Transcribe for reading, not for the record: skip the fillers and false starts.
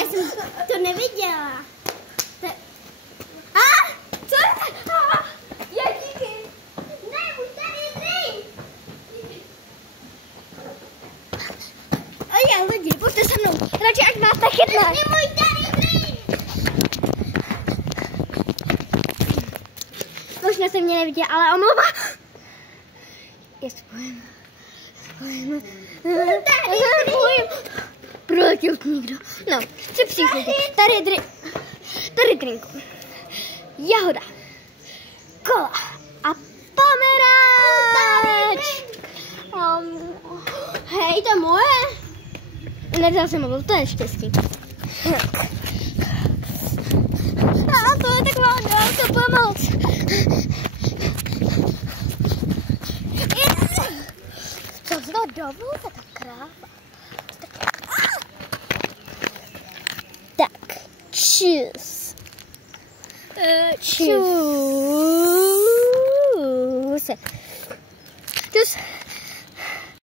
Já jsem to neviděla. Co je? Já díky. Ne, buď tady drink. A já lidi, pojďte se mnou. Radši ať vás nechytne. Můj tady drink. Možná jsem mě neviděla, ale omlouvá. Je spojím. Proletěl někdo. No, co přijďte. Tady drinku. Jahoda. Kola. A pomeranč. Hej, to je moje. Nevzal jsem mobil, to je štěstí. A to je taková dálka pomoc. Co se to dovolí, ta kráva? Tak, čus. Čus.